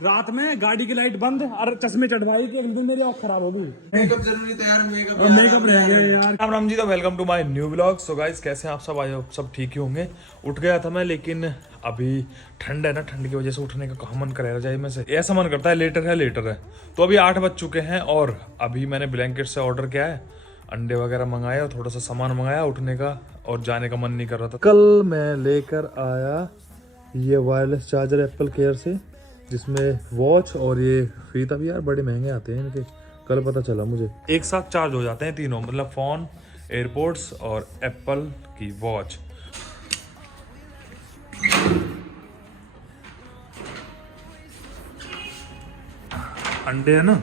रात में गाड़ी की लाइट बंद और चश्मे चढ़वाई कि एक दिन मेरी आँख खराब होगी। मेकअप जरूरी था यार, मेकअप रह गया यार। राम राम जी, तो welcome to my new vlog. So guys, कैसे हैं आप सब? आए हो सब ठीक ही होंगे। उठ गया था मैं, लेकिन अभी ठंड है ना, ठंड की वजह से उठने का कहाँ मन करे रजाई में से। ऐसा मन करता है लेटर है। तो अभी 8 बज चुके हैं और अभी मैंने ब्लैंकेट से ऑर्डर किया है, अंडे वगैरह मंगाए और थोड़ा सा सामान मंगाया उठने का, और जाने का मन नहीं कर रहा था। कल मैं लेकर आया ये वायरलेस चार्जर एप्पल केयर से, जिसमें वॉच और ये फीता भी यार बड़े महंगे आते हैं इनके। कल पता चला मुझे एक साथ चार्ज हो जाते हैं तीनों, मतलब फोन, एयरपोर्ट्स और एप्पल की वॉच। अंडे है ना,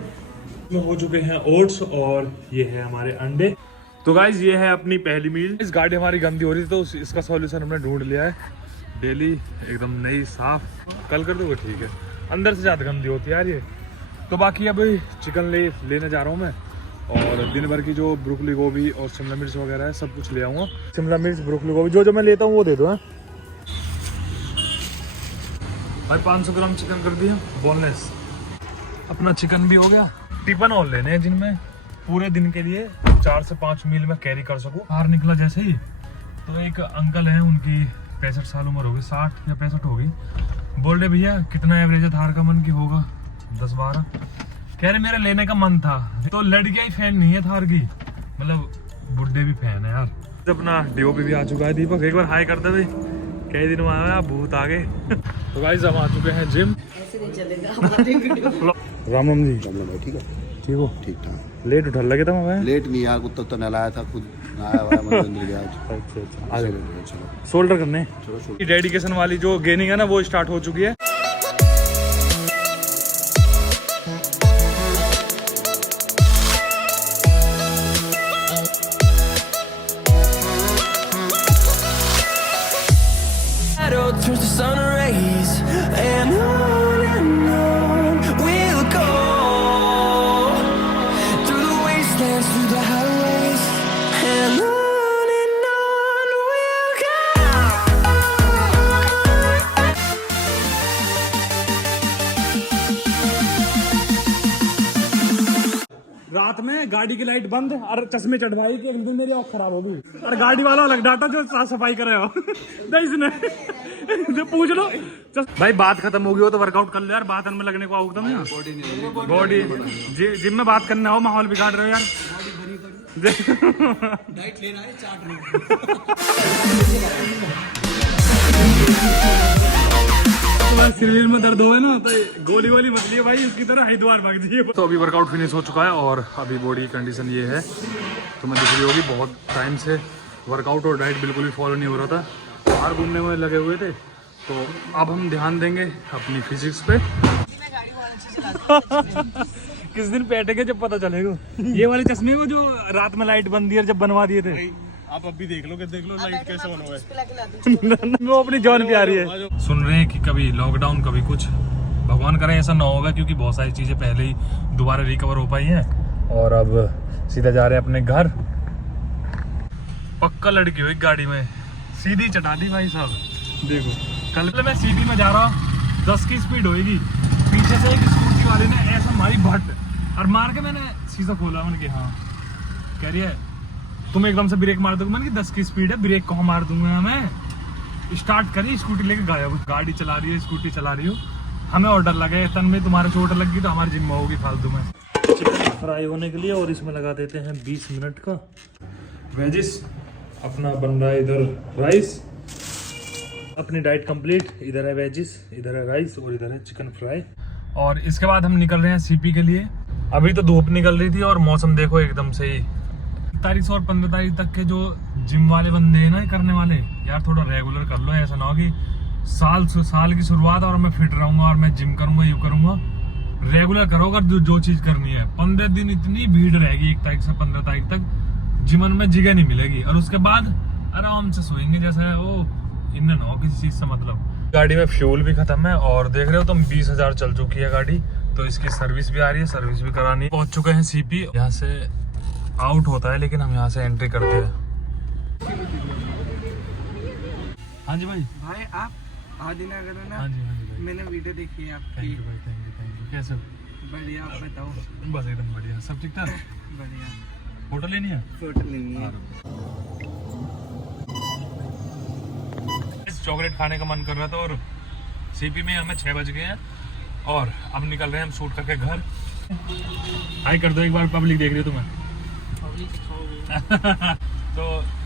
में हो चुके हैं ओट्स और ये है हमारे अंडे। तो गाइज ये है अपनी पहली मील। इस गाड़ी हमारी गंदी हो रही थी तो इसका सॉल्यूशन हमने ढूंढ लिया है। डेली एकदम नई साफ कल कर दोगे, ठीक है। अंदर से ज़्यादा गंदी होती है यार ये। तो बाकी अभी चिकन लेने जा रहा हूँ मैं, और दिन भर की जो ब्रोकली गोभी और शिमला मिर्च वगैरह है सब कुछ ले आऊँगा। शिमला मिर्च, ब्रोकली गोभी जो मैं लेता हूँ वो दे दो। है भाई 500 ग्राम चिकन कर दिया बोनलेस। अपना चिकन भी हो गया। टिफिन और लेने हैं जिनमें पूरे दिन के लिए 4 से 5 मील में कैरी कर सकूँ। बाहर निकला जैसे ही तो एक अंकल हैं, उनकी 65 साल उम्र होगी, 60 या 65 होगी। बोल रहे भैया कितना एवरेज है थार का? मन की होगा 10-12। कह रहे मेरा लेने का मन था। तो लड़कियां ही फैन नहीं है थार की, मतलब बुड्ढे भी फैन है यार। अपना डीओपी भी आ चुका है। दीपक एक बार हाई कर दे भाई, कई दिन में आया भूत आ गए। तो गाइस हम आ चुके हैं जिम। ऐसे नहीं चलेगा। राम राम जी। ठीक है, ठीक हो? ठीक ठाक। लेट उठा लगे था मैं। लेट नहीं यार, कुत्ता तो नहलाया था, खुद नहाया हुआ है, मंदिर गया आज। अच्छा आ जाओ। चलो शोल्डर करने। चलो। डेडिकेशन वाली जो गेनिंग है ना वो स्टार्ट हो चुकी है। Turns to sun rays and on we'll go through the wastelands, through the highways, and on we'll go. रात में गाड़ी की लाइट बंद और चश्मे चढ़वाई कि एक दिन मेरी आँख खराब होगी। और गाड़ी वाला अलग डाटा जो साफ सफाई करे हो। इसने जो पूछ लो भाई, बात खत्म होगी हो तो वर्कआउट कर लो यार। बात में लगने को आओ तुम बॉडी जिम में बात करना हो, माहौल बिगाड़ रहे हो यार। डाइट लेना है, चाट नहीं। शरीर में दर्द हुए ना तो गोली वाली मछली है भाई, उसकी तरह हरिद्वार भाग जाइए। तो अभी वर्कआउट फिनिश हो चुका है और अभी बॉडी की कंडीशन ये है, तो मैं दिख रही होगी बहुत टाइम से वर्कआउट और डाइट बिल्कुल भी फॉलो नहीं हो रहा था। बाहर घूमने में लगे हुए थे, तो अब हम ध्यान देंगे अपनी फिजिक्स पे। किस दिन बैठेंगे जब पता चलेगा। ये वाले चश्मे वो जो रात में लाइट बंद दी जब बनवा दिए थे, आप अभी देख लो लाइट कैसे बना हुआ है। वो अपनी जान प्यारी है। सुन रहे हैं कि कभी लॉकडाउन कभी कुछ, भगवान करे ऐसा ना होगा, क्योंकि बहुत सारी चीजें पहले ही दोबारा रिकवर हो पाई हैं। और अब सीधा जा रहे हैं अपने घर। पक्का लड़की हुई गाड़ी में, सीधी चटा दी भाई साहब। देखो कल मैं सिटी में जा रहा, 10 की स्पीड होगी, पीछे से एक स्कूटी वाले ने ऐसा मारी भट, और मार के मैंने शीशा खोला। मैंने कहा हाँ, कह रही है तुम एकदम से ब्रेक मार दोगे। मैंने 10 की स्पीड है, ब्रेक कहाँ मार दूंगा मैं। स्टार्ट करी, स्कूटी लेके गायब। गाड़ी चला रही है, स्कूटी चला रही हो। हमें ऑर्डर लगा है, तन में तुम्हारे चोट लगी तो हमारी जिम्मा होगी फालतू में। चिकन फ्राई होने के लिए, और इसमें लगा देते हैं 20 मिनट का वेजिस। अपना बन रहा है इधर राइस। अपनी डाइट कंप्लीट। इधर है वेजिस, इधर है राइस और इधर है चिकन फ्राई। और इसके बाद हम निकल रहे हैं सीपी के लिए। अभी तो धूप निकल रही थी और मौसम देखो एकदम से ही। 1 तारीख से और 15 तारीख तक के जो जिम वाले बंदे हैं ना करने वाले, यार थोड़ा रेगुलर कर लो। ऐसा ना हो कि साल की शुरुआत और मैं फिट रहूंगा और मैं जिम करूंगा, यू करूंगा। रेगुलर करो अगर जो चीज करनी है। 15 दिन इतनी भीड़ रहेगी 1 तारीख से 15 तारीख तक, जिमन में जगह नहीं मिलेगी। और उसके बाद आराम से सोएंगे, जैसा वो इन ना हो किसी चीज से मतलब। गाड़ी में फ्यूल भी खत्म है और देख रहे हो तुम 20,000 चल चुकी है गाड़ी। तो इसकी सर्विस भी आ रही है, सर्विस भी करानी है। पहुंच चुके हैं सीपी। यहाँ से आउट होता है लेकिन हम यहाँ से एंट्री करते हैं। हाँ जी भाई। भाई आप आदिनगर है ना? हाँ जी हाँ जी। मैंने वीडियो देखी है आपकी। थैंक यू भाई, थैंक यू। कैसे हो? बढ़िया, आप बताओ। बस एकदम बढ़िया, सब ठीक ठाक। बढ़िया। फोटो लेनी है? फोटो लेनी है। चॉकलेट खाने का मन कर रहा था और सीपी में हमें 6 बज गए हैं और अब निकल रहे हैं हम शूट करके घर। हाय कर दो एक बार, पब्लिक देख रही हो तुम्हें। तो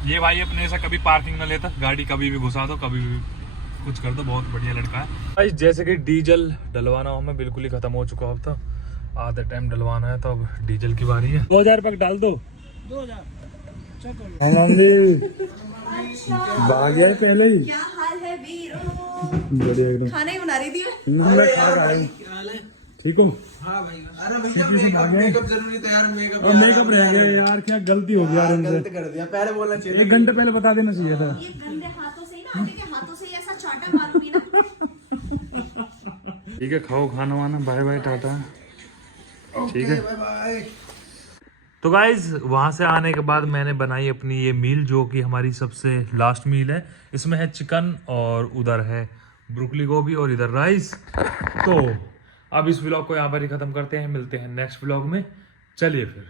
ये भाई अपने ऐसा कभी पार्किंग ना लेता, गाड़ी कभी भी घुसा दो, कभी भी कुछ कर दो, बहुत बढ़िया लड़का है भाई। जैसे कि डीजल डलवाना हमें बिल्कुल ही खत्म हो चुका, अब तो आधा टाइम डलवाना है, तो अब डीजल की बारी है। 2000 रुपये डाल दो। 2000 भाग गया पहले ही। क्या हाल है वीरो? बढ़िया एकदम। खाना ही बना रही थी मैं खा रहा हूँ। ठीक हूँ। हाँ भाई। अरे भैया मेकअप जरूरी था यार, मेकअप रह गया यार, क्या गलती हो गई यार उनसे। कर दिया, पहले बोलना चाहिए। 1 घंटे पहले बता देना चाहिए था। ये गंदे हाथों से ही ना, आगे के हाथों से ही ऐसा चाटा मारूंगी ना। ठीक है, खाओ खाना वाना, बाय बाय टाटा। ठीक है, बाय बाय। तो गाइज वहाँ से आने के बाद मैंने बनाई अपनी ये मील, जो कि हमारी सबसे लास्ट मील है। इसमें है चिकन और उधर है ब्रोकली गोभी और इधर राइस। तो अब इस व्लॉग को यहाँ पर ही खत्म करते हैं, मिलते हैं नेक्स्ट व्लॉग में। चलिए फिर।